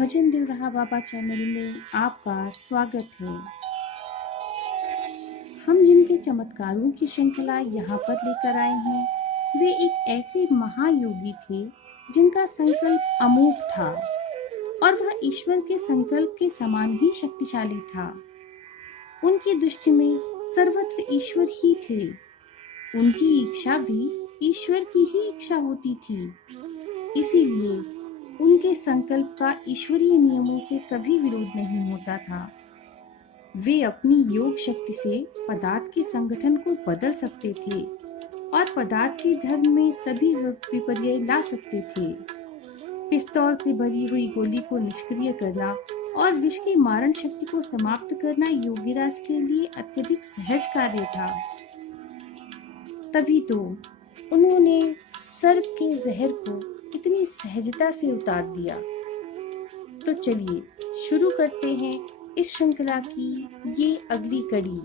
भजन देव रहा बाबा चैनल में आपका स्वागत है। हम जिनके चमत्कारों की श्रृंखला यहाँ पर लेकर आए हैं, वे एक ऐसे महायोगी थे जिनका संकल्प अमोघ था और वह ईश्वर के संकल्प के समान ही शक्तिशाली था। उनकी दृष्टि में सर्वत्र ईश्वर ही थे। उनकी इच्छा भी ईश्वर की ही इच्छा होती थी। इसीलिए उनके संकल्प का ईश्वरीय नियमों से कभी विरोध नहीं होता था। वे अपनी योग शक्ति से पदार्थ के संगठन को बदल सकते थे और पदार्थ के धर्म में सभी विपर्य ला सकते थे। पिस्तौल से भरी हुई गोली को निष्क्रिय करना और विष की मारण शक्ति को समाप्त करना योगीराज के लिए अत्यधिक सहज कार्य था। तभी तो उन्होंने सर्प के जहर को इतनी सहजता से उतार दिया। तो चलिए शुरू करते हैं इस श्रृंखला की ये अगली कड़ी,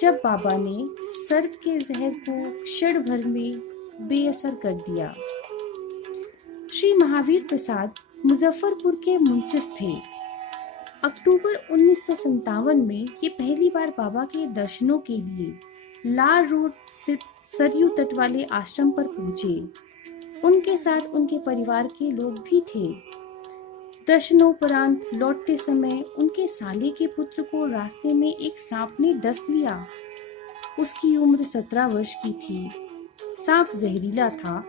जब बाबा ने सर्प के जहर को क्षण भर में बेअसर कर दिया। श्री महावीर प्रसाद मुजफ्फरपुर के मुंसिफ थे। अक्टूबर 1957 में ये पहली बार बाबा के दर्शनों के लिए लाल रोड स्थित सरयू तट वाले आश्रम पर पहुंचे। उनके साथ उनके परिवार के लोग भी थे। दर्शनोपरांत लौटते समय उनके साले के पुत्र को रास्ते में एक सांप ने डस लिया। उसकी उम्र 17 वर्ष की थी। सांप जहरीला था।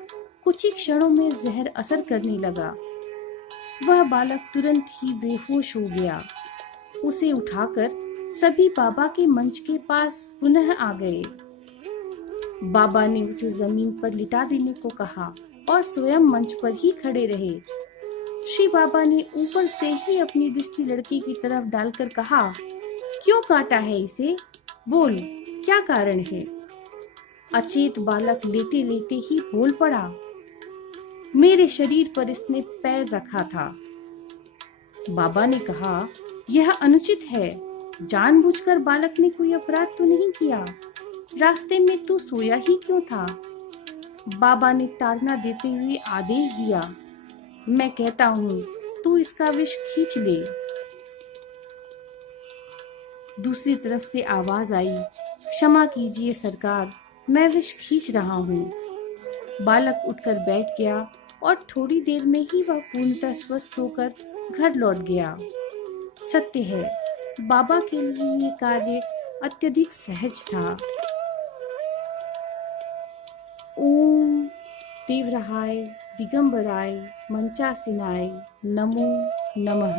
कुछ ही क्षणों में जहर असर करने लगा। वह बालक तुरंत ही बेहोश हो गया। उसे उठाकर सभी बाबा के मंच के पास पुनः आ गए। बाबा ने उसे जमीन पर लिटा देने को कहा और स्वयं मंच पर ही खड़े रहे। श्री बाबा ने ऊपर से ही अपनी दृष्टि लड़के की तरफ डालकर कहा, क्यों काटा है इसे? बोल, क्या कारण है? अचेत बालक लेटे लेटे ही बोल पड़ा, मेरे शरीर पर इसने पैर रखा था। बाबा ने कहा, यह अनुचित है। जानबूझकर बालक ने कोई अपराध तो नहीं किया। रास्ते में तू सोया ही क्यों था? बाबा ने ताड़ना देते हुए आदेश दिया, मैं कहता हूँ तू इसका विष खींच ले। दूसरी तरफ से आवाज आई, क्षमा कीजिए सरकार, मैं विष खींच रहा हूँ। बालक उठकर बैठ गया और थोड़ी देर में ही वह पूर्णतः स्वस्थ होकर घर लौट गया। सत्य है, बाबा के लिए ये कार्य अत्यधिक सहज था। ओम तीव्रहाय दिगंबराय मंचासिनाय नमो नमः।